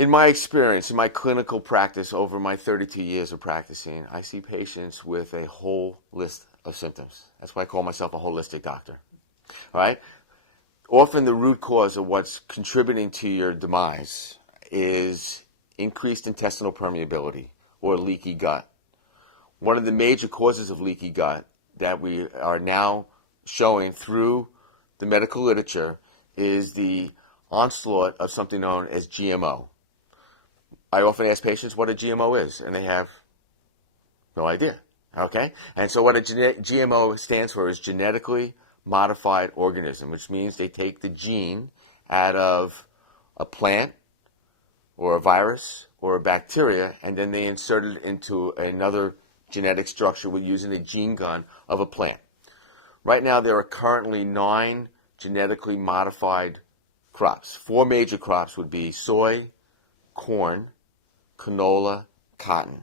In my experience, in my clinical practice over my 32 years of practicing, I see patients with a whole list of symptoms. That's why I call myself a holistic doctor. All right? Often the root cause of what's contributing to your demise is increased intestinal permeability or leaky gut. One of the major causes of leaky gut that we are now showing through the medical literature is the onslaught of something known as GMO. I often ask patients what a GMO is, and they have no idea. Okay? And so what a GMO stands for is genetically modified organism, which means they take the gene out of a plant or a virus or a bacteria, and then they insert it into another genetic structure with using a gene gun of a plant. Right now, there are currently 9 genetically modified crops. 4 major crops would be soy, corn, canola, cotton.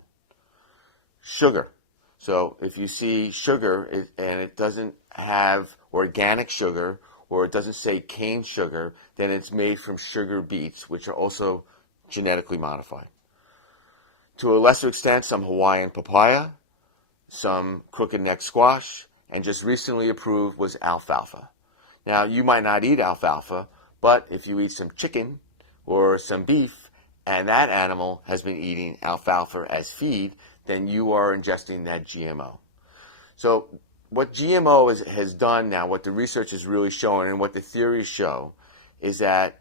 Sugar. So if you see sugar and it doesn't have organic sugar or it doesn't say cane sugar, then it's made from sugar beets, which are also genetically modified. To a lesser extent, some Hawaiian papaya, some crooked neck squash, and just recently approved was alfalfa. Now, you might not eat alfalfa, but if you eat some chicken or some beef, and that animal has been eating alfalfa as feed, then you are ingesting that GMO. So what GMO has done now, what the research is really showing and what the theories show, is that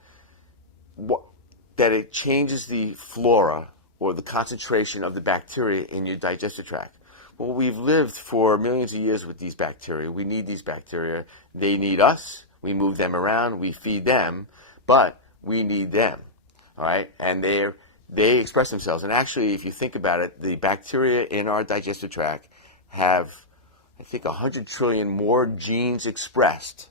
it changes the flora or the concentration of the bacteria in your digestive tract. Well, we've lived for millions of years with these bacteria. We need these bacteria. They need us. We move them around. We feed them, but we need them. All right, and they express themselves. And actually, if you think about it, the bacteria in our digestive tract have, I think, 100 trillion more genes expressed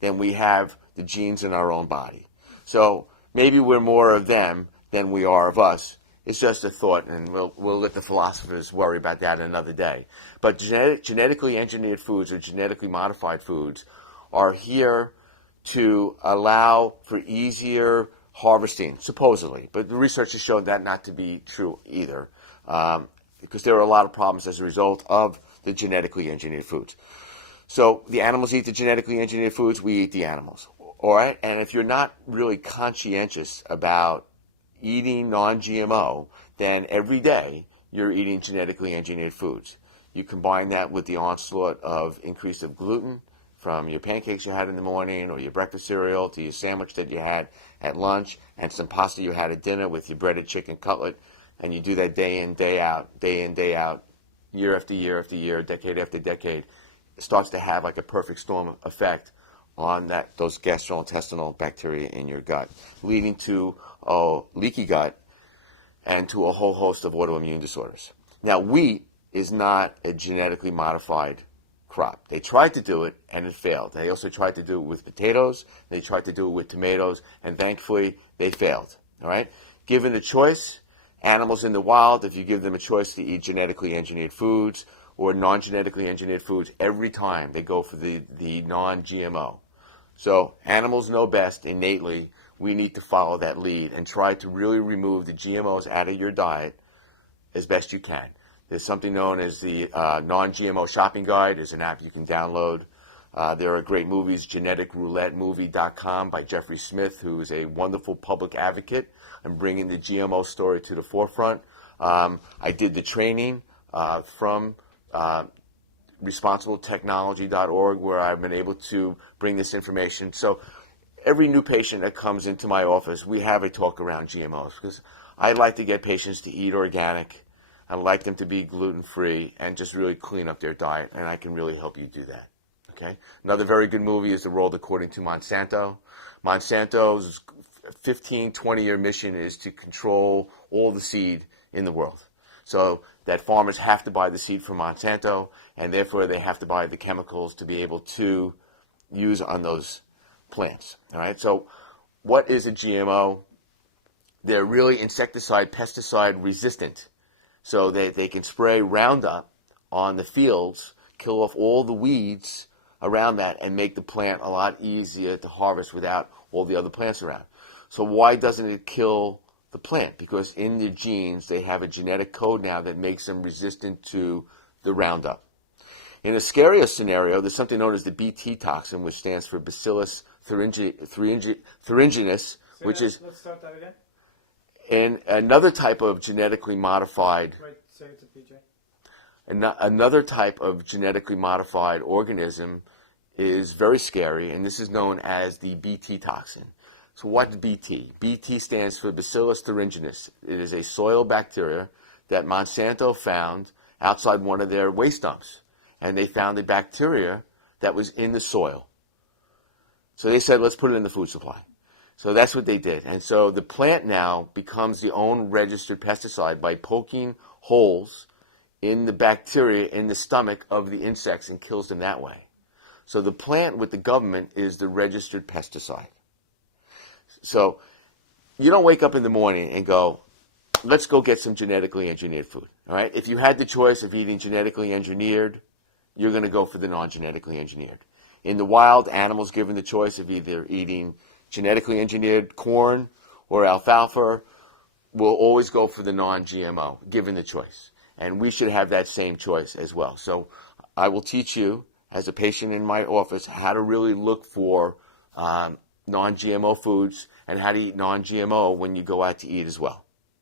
than we have the genes in our own body. So maybe we're more of them than we are of us. It's just a thought, and we'll let the philosophers worry about that another day. But genetically engineered foods or genetically modified foods are here to allow for easier harvesting, supposedly. But the research has shown that not to be true either, because there are a lot of problems as a result of the genetically engineered foods. So the animals eat the genetically engineered foods, we eat the animals. All right? And if you're not really conscientious about eating non-GMO, then every day you're eating genetically engineered foods. You combine that with the onslaught of increase of gluten from your pancakes you had in the morning or your breakfast cereal to your sandwich that you had at lunch and some pasta you had at dinner with your breaded chicken cutlet, and you do that day in, day out, year after year after year, decade after decade, it starts to have like a perfect storm effect on those gastrointestinal bacteria in your gut, leading to a leaky gut and to a whole host of autoimmune disorders. Now, wheat is not a genetically modified crop. They tried to do it and it failed. They also tried to do it with potatoes, they tried to do it with tomatoes, and thankfully they failed. All right? Given the choice, animals in the wild, if you give them a choice to eat genetically engineered foods or non-genetically engineered foods, every time they go for the non-GMO. So animals know best innately. We need to follow that lead and try to really remove the GMOs out of your diet as best you can. There's something known as the non-GMO shopping guide. There's an app you can download. There are great movies, geneticroulettemovie.com by Jeffrey Smith, who is a wonderful public advocate and bringing the GMO story to the forefront. I did the training from responsibletechnology.org where I've been able to bring this information. So every new patient that comes into my office, we have a talk around GMOs because I'd like to get patients to eat organic. I'd like them to be gluten-free and just really clean up their diet, and I can really help you do that. Okay? Another very good movie is The World According to Monsanto. Monsanto's 15, 20-year mission is to control all the seed in the world. So that farmers have to buy the seed from Monsanto, and therefore they have to buy the chemicals to be able to use on those plants. All right? So what is a GMO? They're really insecticide, pesticide resistant. So they can spray Roundup on the fields, kill off all the weeds around that, and make the plant a lot easier to harvest without all the other plants around. So why doesn't it kill the plant, because in their genes they have a genetic code now that makes them resistant to the Roundup. In a scarier scenario, there's something known as the Bt toxin, which stands for Bacillus thuringiensis, which is let's start that again. and another type of genetically modified. Right, say it to PJ. Another type of genetically modified organism is very scary, and this is known as the Bt toxin. So what's Bt? Bt stands for Bacillus thuringiensis. It is a soil bacteria that Monsanto found outside one of their waste dumps. And they found a bacteria that was in the soil. So they said, let's put it in the food supply. So that's what they did. And so the plant now becomes the own registered pesticide by poking holes in the bacteria in the stomach of the insects and kills them that way. So the plant with the government is the registered pesticide. So you don't wake up in the morning and go, let's go get some genetically engineered food. All right? If you had the choice of eating genetically engineered, you're going to go for the non-genetically engineered. In the wild, animals given the choice of either eating genetically engineered corn or alfalfa will always go for the non-GMO, given the choice. And we should have that same choice as well. So I will teach you, as a patient in my office, how to really look for non-GMO foods and how to eat non-GMO when you go out to eat as well.